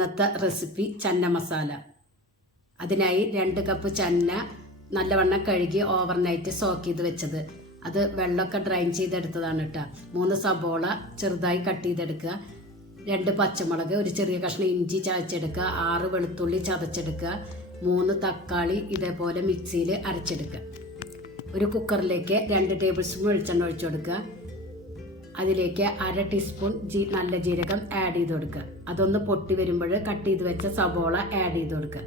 ഇന്നത്തെ റെസിപ്പി ചന്ന മസാല. അതിനായി 2 കപ്പ് ചന്ന നല്ലവണ്ണം കഴുകി ഓവർനൈറ്റ് സോക്ക് ചെയ്ത് വെച്ചത്. അത് വെള്ളമൊക്കെ ഡ്രൈൻ ചെയ്തെടുത്തതാണ് കേട്ടോ. 3 സബോള ചെറുതായി കട്ട് ചെയ്തെടുക്കുക, 2 പച്ചമുളക്, ഒരു ചെറിയ കഷ്ണം ഇഞ്ചി ചതച്ചെടുക്കുക, 6 വെളുത്തുള്ളി ചതച്ചെടുക്കുക, 3 തക്കാളി ഇതേപോലെ മിക്സിയിൽ അരച്ചെടുക്കുക. ഒരു കുക്കറിലേക്ക് 2 ടേബിൾ സ്പൂൺ വെളിച്ചെണ്ണ ഒഴിച്ചു കൊടുക്കുക. അതിലേക്ക് 1/2 ടീസ്പൂൺ നല്ല ജീരകം ആഡ് ചെയ്ത് കൊടുക്കുക. അതൊന്ന് പൊട്ടി വരുമ്പോൾ കട്ട് ചെയ്ത് വെച്ച സബോള ആഡ് ചെയ്ത് കൊടുക്കുക.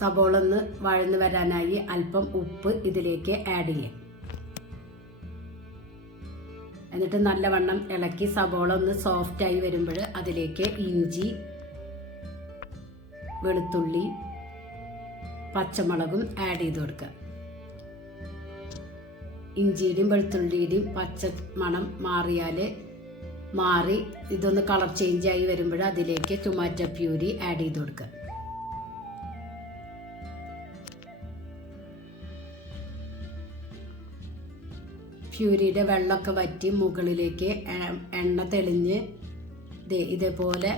സബോള ഒന്ന് വഴന്ന് വരാനായി അല്പം ഉപ്പ് ഇതിലേക്ക് ആഡ് ചെയ്യാം. എന്നിട്ട് നല്ലവണ്ണം ഇളക്കി സബോള ഒന്ന് സോഫ്റ്റായി വരുമ്പോൾ അതിലേക്ക് ഇഞ്ചി, വെളുത്തുള്ളി, പച്ചമുളകും ആഡ് ചെയ്ത് കൊടുക്കുക. ഇഞ്ചിയുടെയും വെളുത്തുള്ളിയുടെയും പച്ച മണം മാറി ഇതൊന്ന് കളർ ചേഞ്ച് ആയി വരുമ്പോൾ അതിലേക്ക് ടൊമാറ്റോ പ്യൂരി ആഡ് ചെയ്ത് കൊടുക്കുക. പ്യൂരിയുടെ വെള്ളമൊക്കെ വറ്റി മുകളിലേക്ക് എണ്ണ തെളിഞ്ഞ് ഇതേപോലെ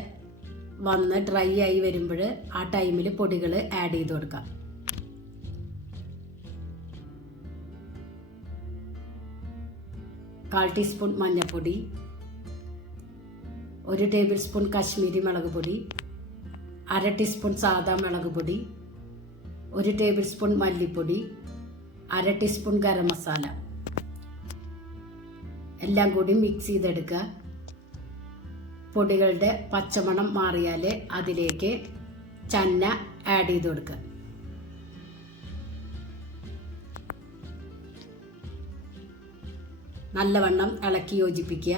വന്ന് ഡ്രൈ ആയി വരുമ്പോൾ ആ ടൈമിൽ പൊടികൾ ആഡ് ചെയ്ത് കൊടുക്കാം. 1/4 ടീസ്പൂൺ മഞ്ഞൾപ്പൊടി, 1 ടേബിൾ സ്പൂൺ കാശ്മീരി മുളക് പൊടി, 1/2 ടീസ്പൂൺ സാദാ മുളക് പൊടി, 1 ടേബിൾ സ്പൂൺ മല്ലിപ്പൊടി, 1/2 ടീസ്പൂൺ ഗരം മസാല എല്ലാം കൂടി മിക്സ് ചെയ്തെടുക്കുക. പൊടികളുടെ പച്ചമണം മാറിയാൽ അതിലേക്ക് ചന്ന ആഡ് ചെയ്ത് കൊടുക്കുക. നല്ലവണ്ണം ഇളക്കി യോജിപ്പിക്കുക.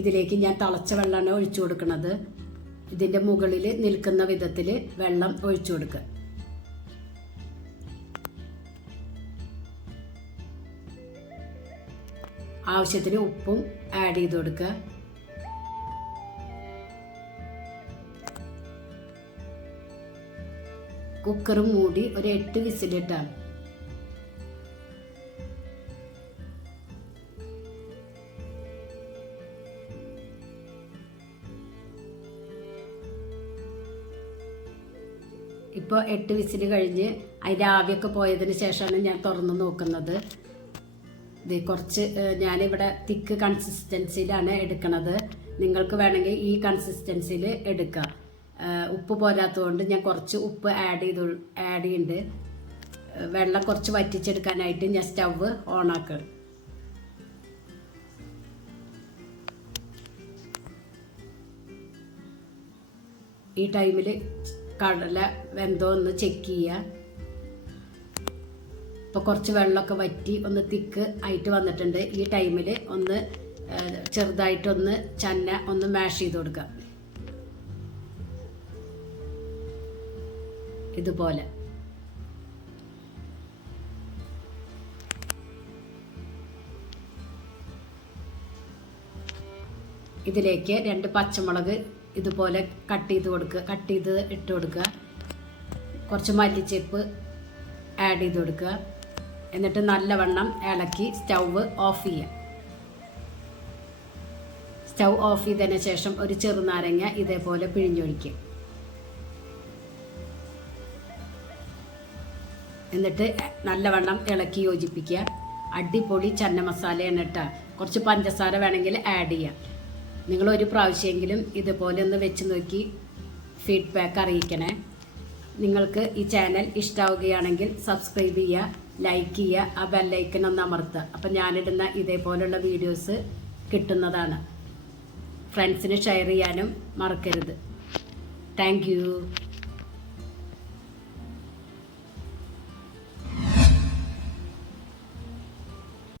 ഇതിലേക്ക് ഞാൻ തിളച്ച വെള്ളമാണ് ഒഴിച്ചു കൊടുക്കുന്നത്. ഇതിൻ്റെ മുകളിൽ നിൽക്കുന്ന വിധത്തിൽ വെള്ളം ഒഴിച്ചു കൊടുക്കുക. ആവശ്യത്തിന് ഉപ്പും ആഡ് ചെയ്ത് കൊടുക്കുക. കുക്കറും മൂടി ഒരു 8 വിസിലിട്ടാണ്. ഇപ്പോൾ 8 വിസിൽ കഴിഞ്ഞ് അതിൻ്റെ ആവിയൊക്കെ പോയതിന് ശേഷമാണ് ഞാൻ തുറന്ന് നോക്കുന്നത്. ഇത് കുറച്ച് ഞാനിവിടെ തിക്ക് കൺസിസ്റ്റൻസിയിലാണ് എടുക്കുന്നത്. നിങ്ങൾക്ക് വേണമെങ്കിൽ ഈ കൺസിസ്റ്റൻസിയിൽ എടുക്കാം. ഉപ്പ് പോരാത്തതുകൊണ്ട് ഞാൻ കുറച്ച് ഉപ്പ് ആഡ് ചെയ്യുന്നുണ്ട്. വെള്ളം കുറച്ച് വറ്റിച്ചെടുക്കാനായിട്ട് ഞാൻ സ്റ്റവ് ഓണാക്കുക. ഈ ടൈമിൽ കടല വെന്തോ ഒന്ന് ചെക്ക് ചെയ്യുക. ഇപ്പോൾ കുറച്ച് വെള്ളമൊക്കെ വറ്റി ഒന്ന് തിക്ക് ആയിട്ട് വന്നിട്ടുണ്ട്. ഈ ടൈമിൽ ഒന്ന് ചെറുതായിട്ടൊന്ന് ചന്ന ഒന്ന് മാഷ് ചെയ്ത് കൊടുക്കുക. ഇതുപോലെ ഇതിലേക്ക് 2 പച്ചമുളക് ഇതുപോലെ കട്ട് ചെയ്ത് ഇട്ട് കൊടുക്കുക. കുറച്ച് മല്ലിച്ചപ്പ് ആഡ് ചെയ്ത് കൊടുക്കുക. എന്നിട്ട് നല്ലവണ്ണം ഇളക്കി സ്റ്റൗവ് ഓഫ് ചെയ്യുക. സ്റ്റൗ ഓഫ് ചെയ്തതിന് ശേഷം ഒരു ചെറുനാരങ്ങ ഇതേപോലെ പിഴിഞ്ഞൊഴിക്കുക. എന്നിട്ട് നല്ലവണ്ണം ഇളക്കി യോജിപ്പിക്കുക. അടിപൊളി ചന്ന മസാലയാണ് കേട്ടോ. കുറച്ച് പഞ്ചസാര വേണമെങ്കിൽ ആഡ് ചെയ്യാം. നിങ്ങളൊരു പ്രാവശ്യമെങ്കിലും ഇതുപോലെ ഒന്ന് വെച്ച് നോക്കി ഫീഡ്ബാക്ക് അറിയിക്കണേ. നിങ്ങൾക്ക് ഈ ചാനൽ ഇഷ്ടമാവുകയാണെങ്കിൽ സബ്സ്ക്രൈബ് ചെയ്യുക, ലൈക്ക് ചെയ്യുക, ആ ബെല്ലൈക്കൺ ഒന്ന് അമർത്തുക. അപ്പം ഞാനിടുന്ന ഇതേപോലുള്ള വീഡിയോസ് കിട്ടുന്നതാണ്. ഫ്രണ്ട്സിന് ഷെയർ ചെയ്യാനും മറക്കരുത്. Thank you.